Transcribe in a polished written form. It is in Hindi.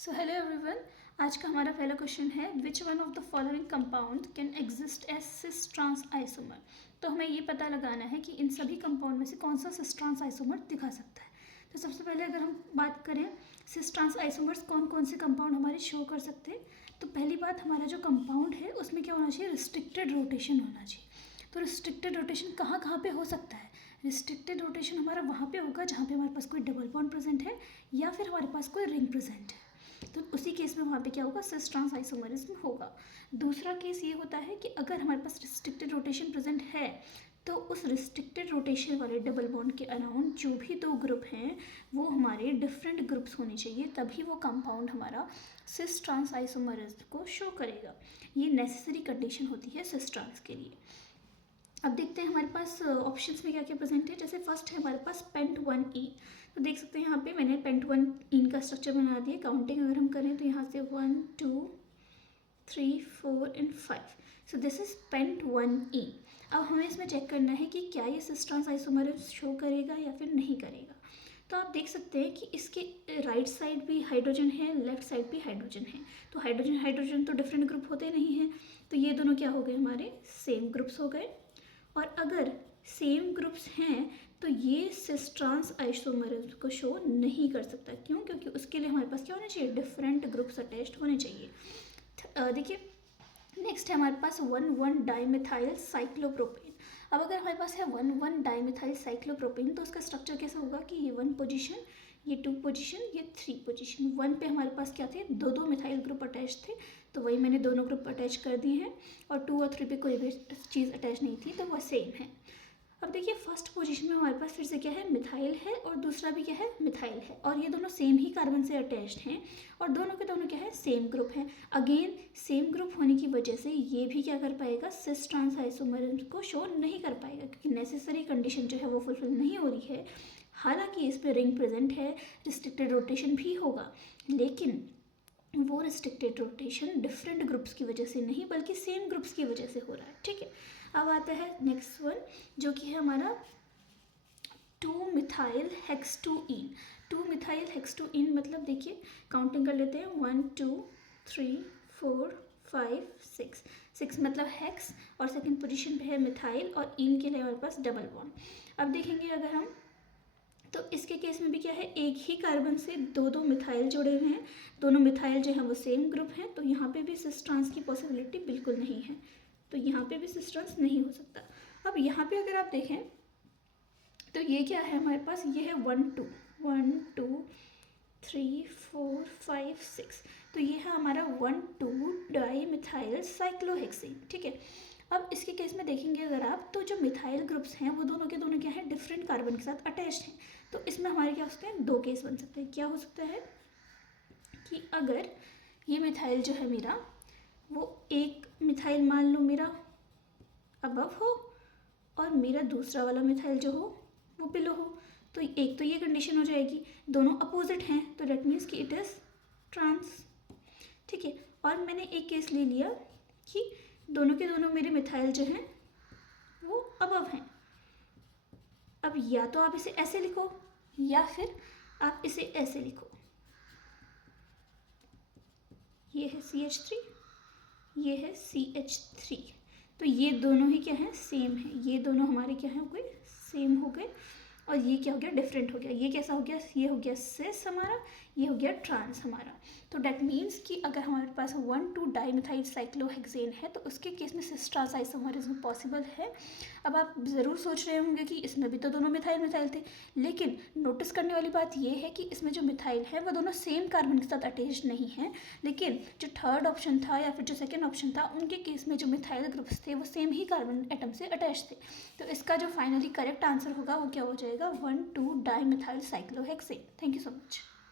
So hello everyone. आज का हमारा पहला क्वेश्चन है which one of the following compound can exist as cis trans isomer. तो हमें ये पता लगाना है कि इन सभी कंपाउंड में से कौन सा सिस ट्रांस आइसोमर दिखा सकता है। तो सबसे पहले अगर हम बात करें सिस ट्रांस आइसोमर्स कौन कौन से कंपाउंड हमारे शो कर सकते हैं, तो पहली बात हमारा जो कंपाउंड है उसमें क्या होना चाहिए, रिस्ट्रिक्टेड रोटेशन होना चाहिए। तो रिस्ट्रिक्टेड रोटेशन कहाँ कहाँ पे हो सकता है? रिस्ट्रिक्टेड रोटेशन हमारा वहाँ पे होगा जहाँ पे हमारे पास कोई डबल बॉन्ड प्रेजेंट है या फिर हमारे पास कोई रिंग प्रेजेंट है। तो उसी केस में वहाँ पे क्या होगा, सिस ट्रांस आइसोमरिज्म होगा। दूसरा केस ये होता है कि अगर हमारे पास रिस्ट्रिक्टेड रोटेशन प्रेजेंट है तो उस रिस्ट्रिक्टेड रोटेशन वाले डबल बॉन्ड के अराउंड जो भी दो ग्रुप हैं वो हमारे डिफरेंट ग्रुप्स होने चाहिए, तभी वो कंपाउंड हमारा सिस ट्रांस आइसोमरिज्म को शो करेगा। ये नेसेसरी कंडीशन होती है सिस ट्रांस के लिए। अब देखते हैं हमारे पास ऑप्शंस में क्या क्या प्रेजेंट है। जैसे फर्स्ट है हमारे पास पेंट 1E। तो देख सकते हैं यहाँ पे मैंने पेंट 1 का स्ट्रक्चर बना दिया। काउंटिंग अगर हम करें तो यहाँ से 1 2 3 4 and 5। So this is pent 1E। अब हमें इसमें चेक करना है कि क्या ये सिस ट्रांस आइसोमरिज्म शो करेगा या फिर नहीं करेगा। तो आप देख सकते हैं कि इसके राइट साइड भी हाइड्रोजन है, लेफ्ट साइड भी हाइड्रोजन है। तो हाइड्रोजन हाइड्रोजन तो डिफरेंट ग्रुप होते नहीं हैं, तो ये दोनों क्या हो गए, हमारे सेम ग्रुप्स हो गए। और अगर सेम ग्रुप्स हैं तो ये सिस ट्रांस आइसोमरिज्म को शो नहीं कर सकता। क्यों? क्योंकि उसके लिए हमारे पास क्या होना चाहिए, डिफरेंट ग्रुप्स अटैच्ड होने चाहिए। देखिए नेक्स्ट है हमारे पास 1,1 डाइमिथाइल साइक्लोप्रोपेन। अब अगर हमारे पास है 1,1 डाइमिथाइल साइक्लोप्रोपेन तो उसका स्ट्रक्चर कैसा होगा कि ये 1 पोजीशन, ये 2 पोजीशन, ये 3 पोजीशन। 1 पे हमारे पास क्या थे, दो दो मिथाइल ग्रुप अटैच थे, तो वही मैंने दोनों ग्रुप अटैच कर दिए हैं। और 2 और 3 पे कोई भी चीज़ अटैच नहीं थी, तो वह सेम है। अब देखिए फर्स्ट पोजीशन में हमारे पास फिर से क्या है, मिथाइल है, और दूसरा भी क्या है, मिथाइल है, और ये दोनों सेम ही कार्बन से अटैच्ड हैं, और दोनों के दोनों क्या है, सेम ग्रुप हैं। अगेन सेम ग्रुप होने की वजह से ये भी क्या कर पाएगा, सिस ट्रांस आइसोमरिज्म को शो नहीं कर पाएगा, क्योंकि नेसेसरी कंडीशन जो है वो फुलफिल नहीं हो रही है। हालांकि इस पर रिंग प्रेजेंट है, रिस्ट्रिक्टेड रोटेशन भी होगा, लेकिन वो रिस्ट्रिक्टेड रोटेशन डिफरेंट ग्रुप्स की वजह से नहीं बल्कि सेम ग्रुप्स की वजह से हो रहा है। ठीक है, अब आता है नेक्स्ट वन जो कि है हमारा 2 मिथाइल हेक्स-2-ईन। 2 मिथाइल हेक्स-2-ईन मतलब देखिए काउंटिंग कर लेते हैं, 1 2 3 4 5 6। 6 मतलब हेक्स, और सेकंड पोजीशन पे है मिथाइल, और ईन के लिए हमारे पास डबल बॉन्ड। अब देखेंगे अगर हम तो इसके केस में भी क्या है, एक ही कार्बन से दो दो मिथाइल जुड़े हुए हैं, दोनों मिथाइल जो हैं वो सेम ग्रुप हैं, तो यहाँ पे भी सिस ट्रांस की पॉसिबिलिटी बिल्कुल नहीं है, तो यहाँ पे भी सिस ट्रांस नहीं हो सकता। अब यहाँ पे अगर आप देखें तो ये क्या है हमारे पास, ये है 1 2 1 2 3 4 5 6। तो ये है हमारा 1 2 डाई मिथाइल साइक्लोहेक्सेन। ठीक है, अब इसके केस में देखेंगे अगर आप, तो जो मिथाइल ग्रुप्स हैं वो दोनों के दोनों क्या है, डिफरेंट कार्बन के साथ अटैच्ड हैं। तो इसमें हमारे क्या हो सकते हैं, दो केस बन सकते हैं। क्या हो सकता है कि अगर ये मिथाइल जो है मेरा, वो एक मिथाइल मान लो मेरा अबव हो और मेरा दूसरा वाला मिथाइल जो हो वो बिलो हो, तो एक तो ये कंडीशन हो जाएगी, दोनों अपोजिट हैं, तो डेट मीन्स कि इट इज़ ट्रांस। ठीक है, और मैंने एक केस ले लिया कि दोनों के दोनों मेरे मिथाइल जो हैं वो अबव हैं। अब या तो आप इसे ऐसे लिखो या फिर आप इसे ऐसे लिखो, ये है CH3, ये है CH3, तो ये दोनों ही क्या हैं, सेम है। ये दोनों हमारे क्या हैं, कोई सेम हो गए, और ये क्या हो गया, डिफरेंट हो गया। ये कैसा हो गया, ये हो गया सिस हमारा, ये हो गया ट्रांस हमारा। तो डेट मीन्स कि अगर हमारे पास 1 2 डाइमिथाइल साइक्लोहेक्सेन है तो उसके केस में सिस ट्रांस आइसोमरिज्म पॉसिबल है। अब आप ज़रूर सोच रहे होंगे कि इसमें भी तो दोनों मिथाइल मिथाइल थे, लेकिन नोटिस करने वाली बात ये है कि इसमें जो मिथाइल है वो दोनों सेम कार्बन के साथ अटैच्ड नहीं है, लेकिन जो थर्ड ऑप्शन था या फिर जो सेकेंड ऑप्शन था उनके केस में जो मिथाइल ग्रुप्स थे वो सेम ही कार्बन एटम से अटैच थे। तो इसका जो फाइनली करेक्ट आंसर होगा वो क्या हो जाएगा, 1 2 dimethyl cyclohexane. Thank you so much.